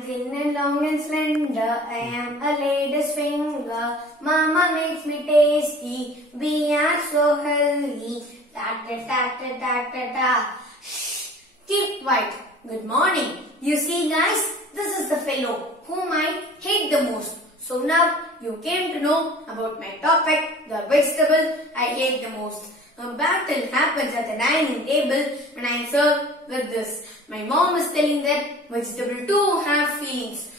I'm thin and long and slender, I am a lady's finger. Mama makes me tasty, we are so healthy. Ta ta ta ta ta ta ta. Shh, keep quiet. Good morning. You see guys, this is the fellow whom I hate the most. So now you came to know about my topic, the vegetable I hate the most. A battle happens at the dining table when I am served with this. My mom is telling that vegetable too have feelings.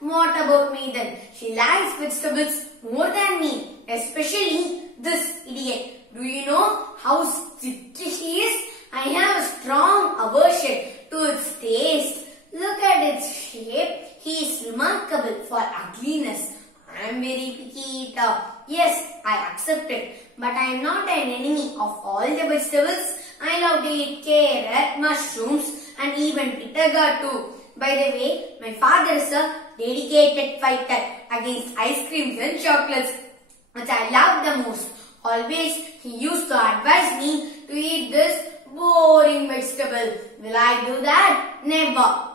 What about me then? She likes vegetables more than me, especially this idiot. Do you know how sticky she is? I have a strong aversion to its taste. Look at its shape. He is remarkable for ugliness. I am very picky eater. Yes, I accept it. But I am not an enemy of all the vegetables. I love to eat carrot, mushrooms and even bitter gourd too. By the way, my father is a dedicated fighter against ice creams and chocolates, which I love the most. Always, he used to advise me to eat this boring vegetable. Will I do that? Never.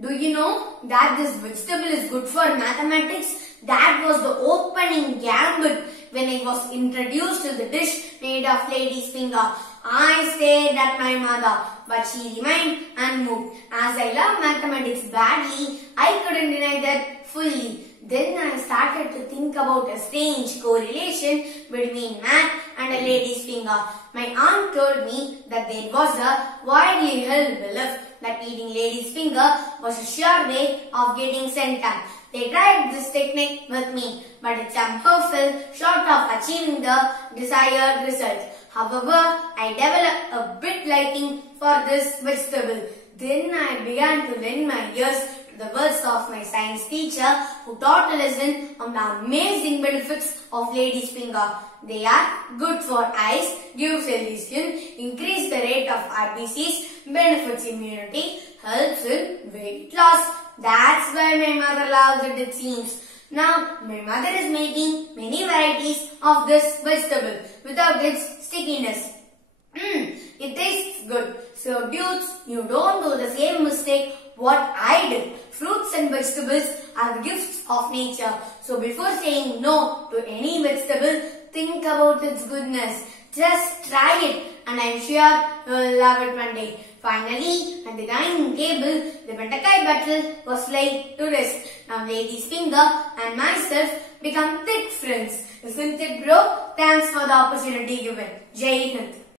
Do you know that this vegetable is good for mathematics? That was the opening gambit when I was introduced to the dish made of lady's finger. I stared at my mother, but she remained unmoved. As I love mathematics badly, I couldn't deny that fully. Then I started to think about a strange correlation between math and a lady's finger. My aunt told me that there was a widely held belief that eating lady's finger was a sure way of getting centum. They tried this technique with me, but it somehow fell short of achieving the desired result. However, I developed a bit liking for this vegetable. Then I began to lend my ears to the words of my science teacher who taught a lesson on the amazing benefits of lady's finger. They are good for eyes, gives healthy skin, increase the rate of RBCs, benefits immunity, helps in weight loss. That's why my mother loves it, it seems. Now, my mother is making many varieties of this vegetable without its stickiness. It tastes good. So dudes, you don't do the same mistake what I did. Fruits and vegetables are the gifts of nature. So before saying no to any vegetable, think about its goodness. Just try it and I am sure you will love it one day. Finally, at the dining table, the Bentakai battle was laid to rest. Now lady's finger and myself become thick friends. Isn't it bro? Thanks for the opportunity given. Jai Hind.